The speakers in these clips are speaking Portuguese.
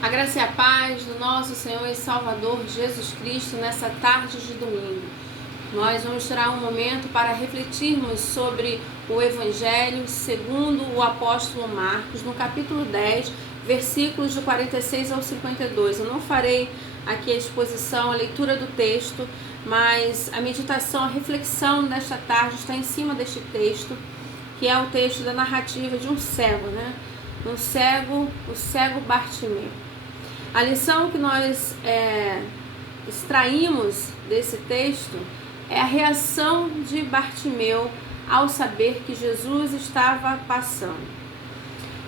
A graça e a paz do nosso Senhor e Salvador Jesus Cristo nessa tarde de domingo. Nós vamos tirar um momento para refletirmos sobre o Evangelho segundo o apóstolo Marcos, no capítulo 10, versículos de 46 ao 52. Eu não farei aqui a exposição, a leitura do texto, mas a meditação, a reflexão desta tarde está em cima deste texto, que é o texto da narrativa de um cego, né? O cego Bartimeu. A lição que nós extraímos desse texto é a reação de Bartimeu ao saber que Jesus estava passando.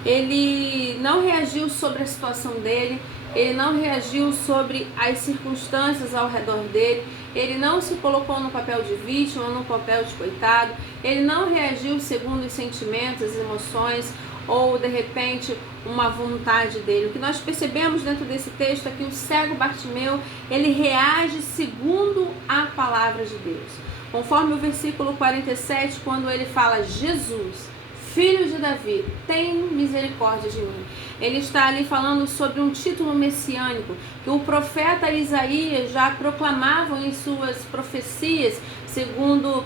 Ele não reagiu sobre a situação dele, ele não reagiu sobre as circunstâncias ao redor dele, ele não se colocou no papel de vítima, no papel de coitado, ele não reagiu segundo os sentimentos, as emoções ou de repente uma vontade dele. O que nós percebemos dentro desse texto é que o cego Bartimeu, ele reage segundo a palavra de Deus. Conforme o versículo 47, quando ele fala: Jesus, filho de Davi, tem misericórdia de mim. Ele está ali falando sobre um título messiânico que o profeta Isaías já proclamava em suas profecias, segundo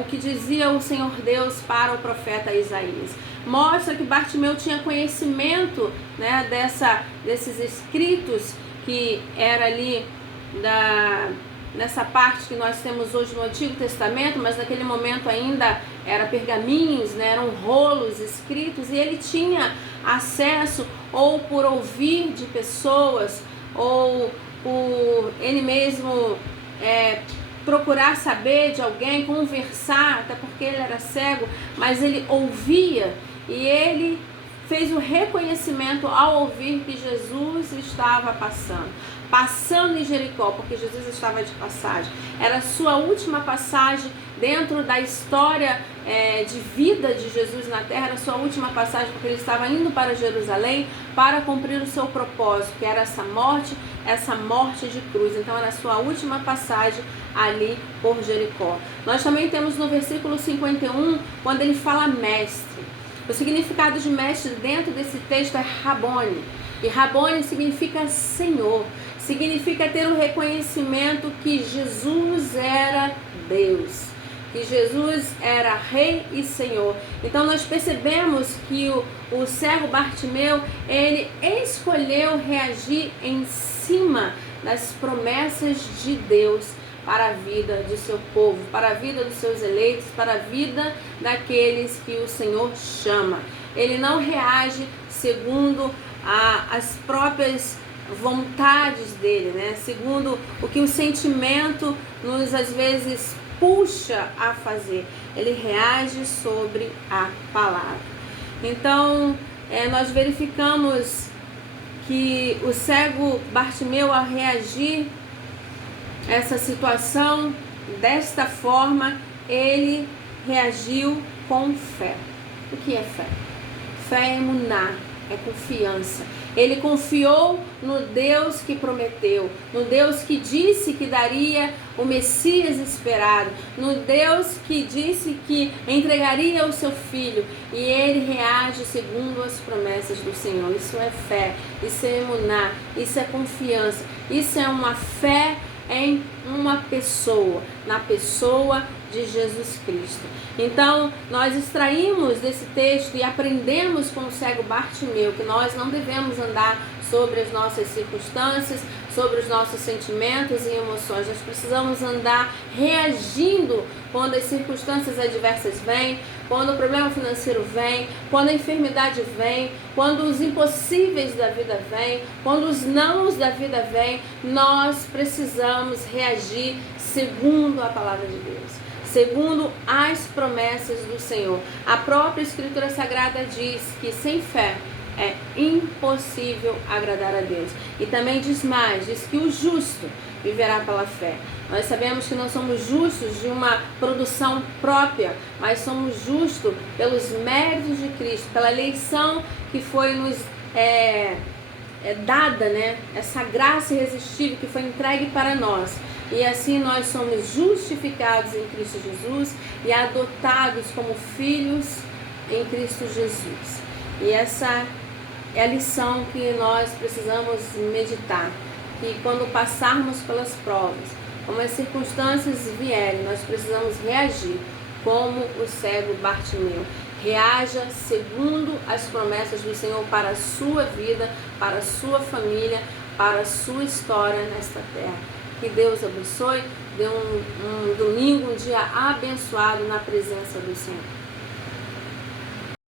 o que dizia o Senhor Deus para o profeta Isaías. Mostra que Bartimeu tinha conhecimento, né, desses escritos que era ali nessa parte que nós temos hoje no Antigo Testamento, mas naquele momento ainda era pergaminhos, né, eram rolos escritos, e ele tinha acesso ou por ouvir de pessoas ou por ele mesmo procurar saber de alguém, conversar, até porque ele era cego, mas ele ouvia e ele fez o reconhecimento ao ouvir que Jesus estava passando em Jericó, porque Jesus estava de passagem. Era a sua última passagem dentro da história de vida de Jesus na terra, era a sua última passagem, porque ele estava indo para Jerusalém para cumprir o seu propósito, que era essa morte de cruz. Então era a sua última passagem ali por Jericó. Nós também temos no versículo 51, quando ele fala mestre. O significado de mestre dentro desse texto é Rabone. E Rabone significa Senhor. Significa ter o reconhecimento que Jesus era Deus. Que Jesus era Rei e Senhor. Então nós percebemos que o cego Bartimeu, ele escolheu reagir em cima das promessas de Deus para a vida de seu povo, para a vida dos seus eleitos, para a vida daqueles que o Senhor chama. Ele não reage segundo as próprias vontades dele, né? Segundo o que o sentimento nos às vezes puxa a fazer. Ele reage sobre a palavra. Então, nós verificamos que o cego Bartimeu, ao reagir essa situação desta forma, ele reagiu com fé. O que é fé? Fé é emuná, é confiança. Ele confiou no Deus que prometeu, no Deus que disse que daria o Messias esperado, no Deus que disse que entregaria o seu filho, e ele reage segundo as promessas do Senhor. Isso é fé, isso é emuná, isso é confiança, isso é uma fé em uma pessoa, na pessoa de Jesus Cristo. Então, nós extraímos desse texto e aprendemos com o cego Bartimeu que nós não devemos andar sobre as nossas circunstâncias, sobre os nossos sentimentos e emoções. Nós precisamos andar reagindo quando as circunstâncias adversas vêm, quando o problema financeiro vem, quando a enfermidade vem, quando os impossíveis da vida vêm, quando os nãos da vida vêm. Nós precisamos reagir segundo a palavra de Deus, segundo as promessas do Senhor. A própria Escritura Sagrada diz que sem fé é impossível agradar a Deus. E também diz mais, diz que o justo viverá pela fé. Nós sabemos que não somos justos de uma produção própria, mas somos justos pelos méritos de Cristo, pela eleição que foi nos dada, né? Essa graça irresistível que foi entregue para nós. E assim nós somos justificados em Cristo Jesus e adotados como filhos em Cristo Jesus. E essa é a lição que nós precisamos meditar. Que quando passarmos pelas provas, como as circunstâncias vierem, nós precisamos reagir como o cego Bartimeu. Reaja segundo as promessas do Senhor para a sua vida, para a sua família, para a sua história nesta terra. Que Deus abençoe. Dê um domingo, um dia abençoado na presença do Senhor.